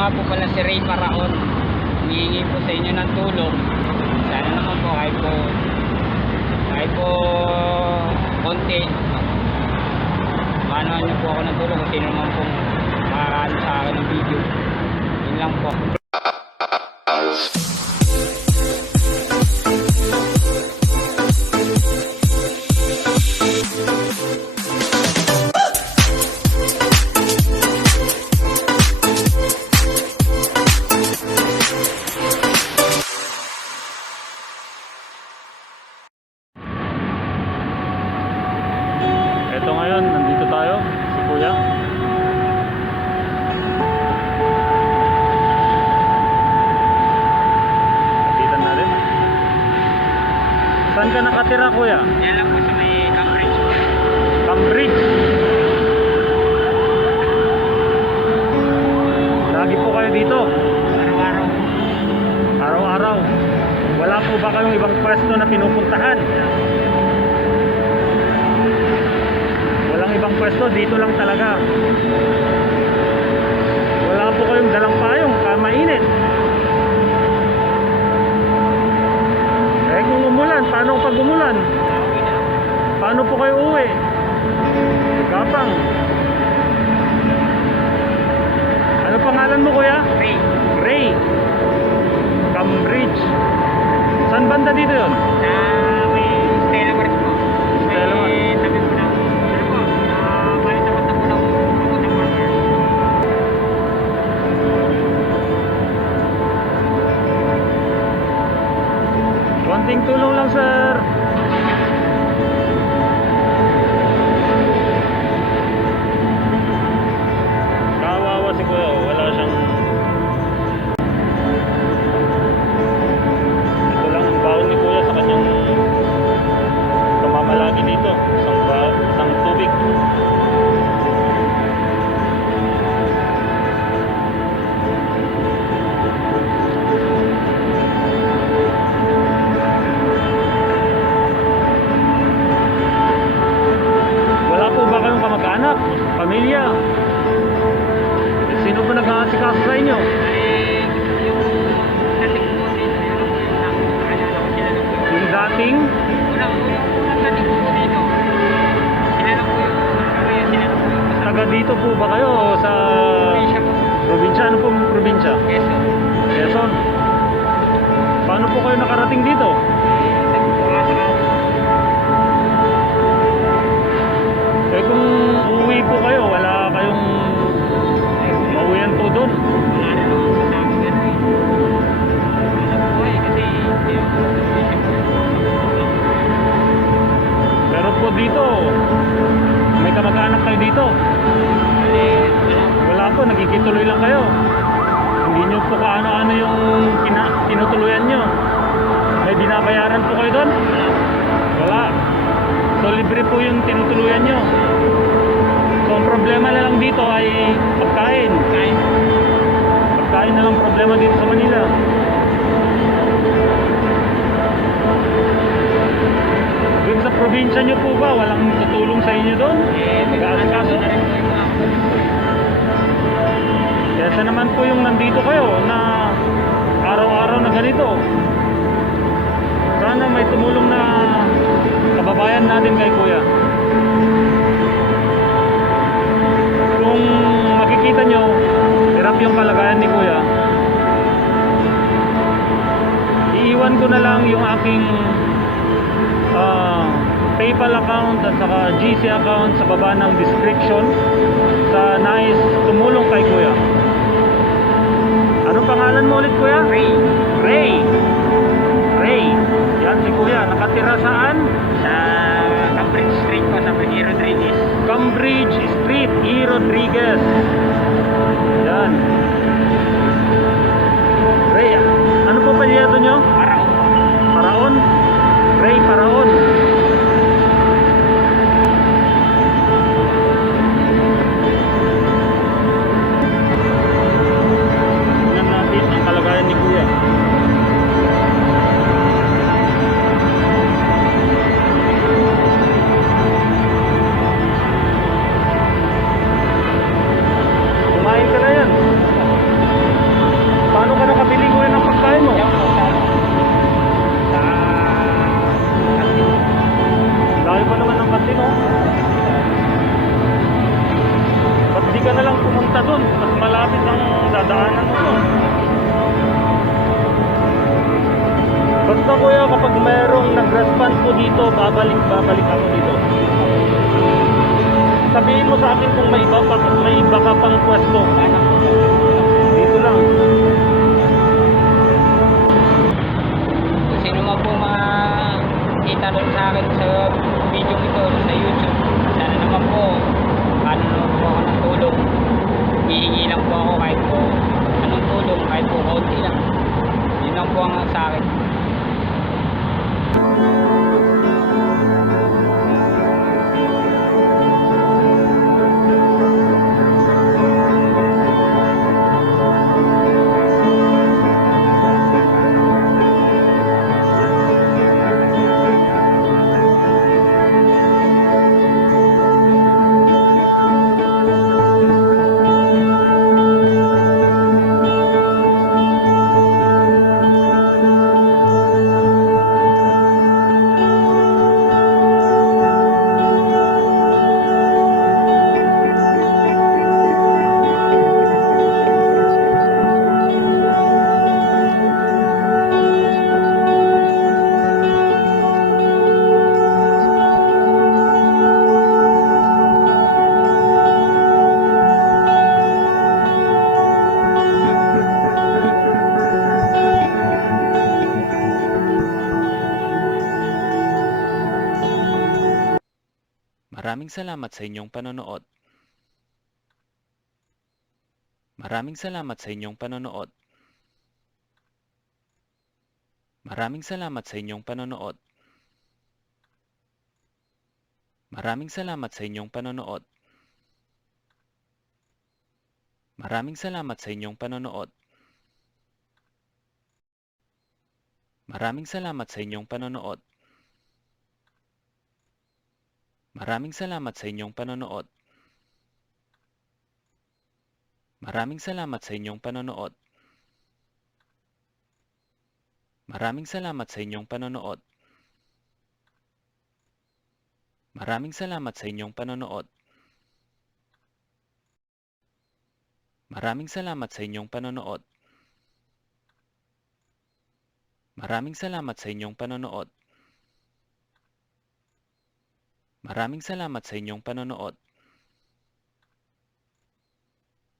nga po pala si Ray Paraon. Humihingi po sa inyo ng tulong. Sana naman po kahit po konti, manohan niyo po ako ng tulong kung sino naman pong makakaano sa akin ng video. Yun lang po. Ito ngayon, nandito tayo, si Kuya. Kapitan natin. Saan ka nakatira, Kuya? Yan lang po sa may Cambridge. Cambridge. Lagi po kayo dito? Araw-araw. Araw-araw. Wala po ba kayong ibang pwesto na pinupuntahan? Walang ibang pwesto, dito lang talaga. Wala po kayong dalang payong, mainit. Eh kung umulan, paano pag umulan? Paano po kayo uwi? Kapang. Ano pangalan mo, Kuya? Ray. Ray. Cambridge. Saan banda dito yun? Na may Stella Maris po. Stella Maris. May tabi po ng ano po, balik naman na po ng lungkot ng marker. Konting tulong lang, sir. Kawawa si Kuya, wala siyang. Ito lang ang baon ni Kuya sa kanyang pamamalagi dito. Isang tubig. Wala po ba kayong kamag-anak? Pamilya? Sino po nag-aasikaso sa inyo? Eh, yung dating po din, meron po yung nakakaalala ko sila lang po. Yung dating? Unang dating po dito. Sila lang po yung kaya sila lang po yung Taga dito po ba kayo o sa probinsya po. probinsya? Ano pong probinsya? Quezon. Quezon. Paano po kayo nakarating dito? Nagpapasa ako. Eh kung uuwi po kayo, wala kayong mauwian po doon. Wala na naman po sa amin ganun eh. Wala po eh, kasi yung probinsya po. Pero po dito, may kamag-anak kayo dito. Wala po, nagkikituloy lang kayo. Hindi nyo po kaano-ano yung tinutuluyan nyo. May binabayaran po kayo doon? Wala. So libre po yung tinutuluyan nyo. So ang problema na lang dito ay pagkain. Pagkain na lang problema dito sa Manila. Doon sa probinsya nyo po ba, walang tutulong sa inyo doon? Nag-aasikaso na rin po yung mga Kaya sa naman po yung nandito kayo na araw-araw na ganito. Sana may tumulong na kababayan natin kay Kuya. Kung makikita nyo, hirap yung kalagayan ni Kuya. Iiwan ko na lang yung aking PayPal account at saka GC account sa baba ng description sa nais tumulong kay Kuya. Anong pangalan mo ulit, Kuya? Ray. Ray. Ray. Yan si Kuya. Nakatira saan? Sa Cambridge Street po, sa E. Rodriguez. Cambridge Street, E. Rodriguez. Yan. Ray, ano po palyato nyo? Paraon po. Paraon? Ray Paraon. Tingnan natin ang kalagayan ni Kuya. na dun. Mas malapit ang dadaanan mo dun. Basta kuya, kapag mayroong nag-respond po dito, babalik ako dito. Sabihin mo sa akin kung may iba ka pang pwesto. Dito lang. Kung sino man po makita doon sa akin sa video ito sa YouTube, sana naman po, ano naman po ako ng tulong. Hihingi lang po ako kahit po anong tulong, kahit po konti lang. Yun lang po ang sa akin. Maraming salamat sa inyong panonood. Maraming salamat sa inyong panonood. Maraming salamat sa inyong panonood. Maraming salamat sa inyong panonood. Maraming salamat sa inyong panonood. Maraming salamat sa inyong panonood. Maraming salamat sa inyong panonood. Maraming salamat sa inyong panonood. Maraming salamat sa inyong panonood. Maraming salamat sa inyong panonood. Maraming salamat sa inyong panonood. Maraming salamat sa inyong panonood. Maraming salamat sa inyong panonood.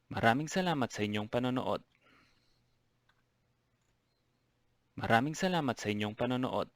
Maraming salamat sa inyong panonood. Maraming salamat sa inyong panonood.